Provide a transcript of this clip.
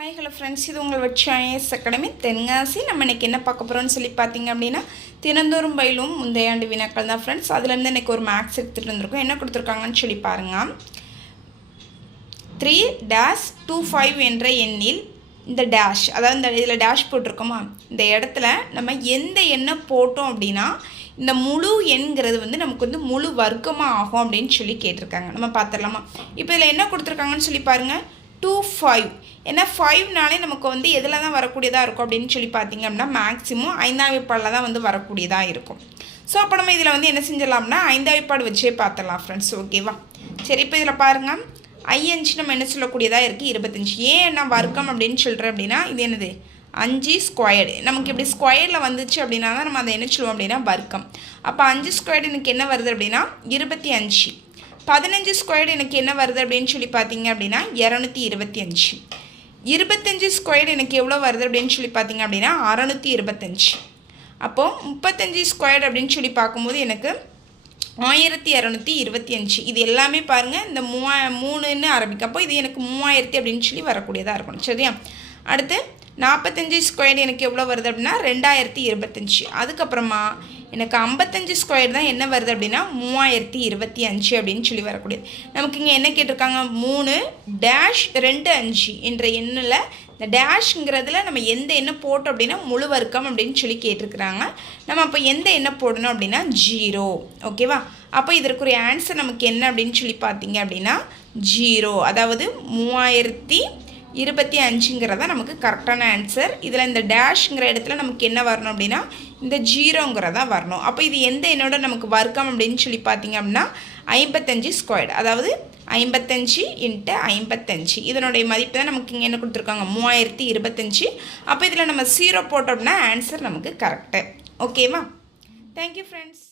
Hi hello friends, இது உங்கள் வட்சாயஸ் academy Tenkasi. நம்ம இன்றைக்கி என்ன பார்க்க போகிறோம்னு சொல்லி பார்த்தீங்க அப்படின்னா, தினந்தோறும் பயிலும் முந்தைய ஆண்டு வினாக்கள் தான் ஃப்ரெண்ட்ஸ். அதுலேருந்து இன்றைக்கி ஒரு மேக்ஸ் எடுத்துகிட்டு வந்திருக்கோம். என்ன கொடுத்துருக்காங்கன்னு சொல்லி பாருங்கள். 3-25 என்ற எண்ணில் இந்த டேஷ், அதாவது இந்த இதில் டேஷ் போட்டிருக்கோமா, இந்த இடத்துல நம்ம எந்த எண்ணை போட்டோம் அப்படின்னா இந்த முழு எண்கிறது நமக்கு முழு வர்க்கமாக ஆகும் அப்படின்னு சொல்லி கேட்டிருக்காங்க. நம்ம பார்த்துடலாமா? இப்போ இதில் என்ன கொடுத்துருக்காங்கன்னு சொல்லி பாருங்கள். 25 ஏன்னா 5நாலே நமக்கு எதில் தான் வரக்கூடியதாக இருக்கும் அப்படின்னு சொல்லி பார்த்தீங்க அப்படின்னா மேக்ஸிமம் 5ஆம் வாய்ப்பாடில் தான் வரக்கூடியதாக இருக்கும். ஸோ அப்போ நம்ம இதில் என்ன செஞ்சிடலாம்னா 5ஆம் வாய்ப்பாடு வச்சே பார்த்துடலாம் ஃப்ரெண்ட்ஸ். ஓகேவா? சரி, இப்போ இதில் பாருங்கள், 5 நம்ம என்ன சொல்லக்கூடியதாக இருக்குது 25. ஏன் நான் வர்க்கம் அப்படின்னு சொல்கிறேன் அப்படின்னா இது என்னது 5 ஸ்கொயர்டு. நமக்கு இப்படி ஸ்கொயரில் வந்துச்சு அப்படின்னா தான் நம்ம அதை என்ன சொல்லுவோம் அப்படின்னா வர்க்கம். அப்போ 5 ஸ்கொயர்டு எனக்கு என்ன வருது அப்படின்னா 25. 15 ஸ்கொயர்டு எனக்கு என்ன வருது அப்படின்னு சொல்லி பார்த்தீங்க அப்படின்னா 225. 25 ஸ்கொயர்டு எனக்கு எவ்வளோ வருது அப்படின்னு சொல்லி பார்த்தீங்க அப்படின்னா 625. அப்போது 35 ஸ்கொயர்டு அப்படின்னு சொல்லி பார்க்கும்போது எனக்கு 1225. இது எல்லாமே பாருங்கள் இந்த 3ன்னு ஆரம்பிக்கும். அப்போ இது எனக்கு 3000 அப்படின்னு சொல்லி வரக்கூடியதாக இருக்கணும். சரியா? அடுத்து 45 ஸ்கொயர்டு எனக்கு எவ்வளோ வருது அப்படின்னா 2025. அதுக்கப்புறமா எனக்கு 55 ஸ்கொயர் தான் என்ன வருது அப்படின்னா 3025 அப்படின்னு சொல்லி வரக்கூடியது. நமக்கு இங்கே என்ன கேட்டிருக்காங்க, 3-25 என்ற எண்ணில் இந்த டேஷ்ங்கிறதுல நம்ம எந்த எண்ணெய் போட்டோம் அப்படின்னா முழு வர்க்கம் அப்படின்னு சொல்லி கேட்டிருக்கிறாங்க. நம்ம அப்போ எந்த எண்ணெய் போடணும் அப்படின்னா 0. ஓகேவா? அப்போ இதற்குரிய ஆன்சர் நமக்கு என்ன அப்படின்னு சொல்லி பார்த்தீங்க அப்படின்னா 0, அதாவது 3025ங்கிறதா நமக்கு கரெக்டான ஆன்சர். இதில் இந்த டேஷ்ங்கிற இடத்துல நமக்கு என்ன வரணும் அப்படின்னா இந்த 0ங்கிறதா வரணும். அப்போ இது எந்த எண்ணோட நமக்கு வர்க்கம் அப்படின்னு சொல்லி பார்த்தீங்க அப்படின்னா 55 ஸ்கொயர்டு, அதாவது 55 × 55. இதனுடைய மதிப்பு தான் நமக்கு இங்கே என்ன கொடுத்துருக்காங்க 3025. அப்போ இதில் நம்ம 0 போட்டோம்னா ஆன்சர் நமக்கு கரெக்டு. ஓகேவா? Thank you friends.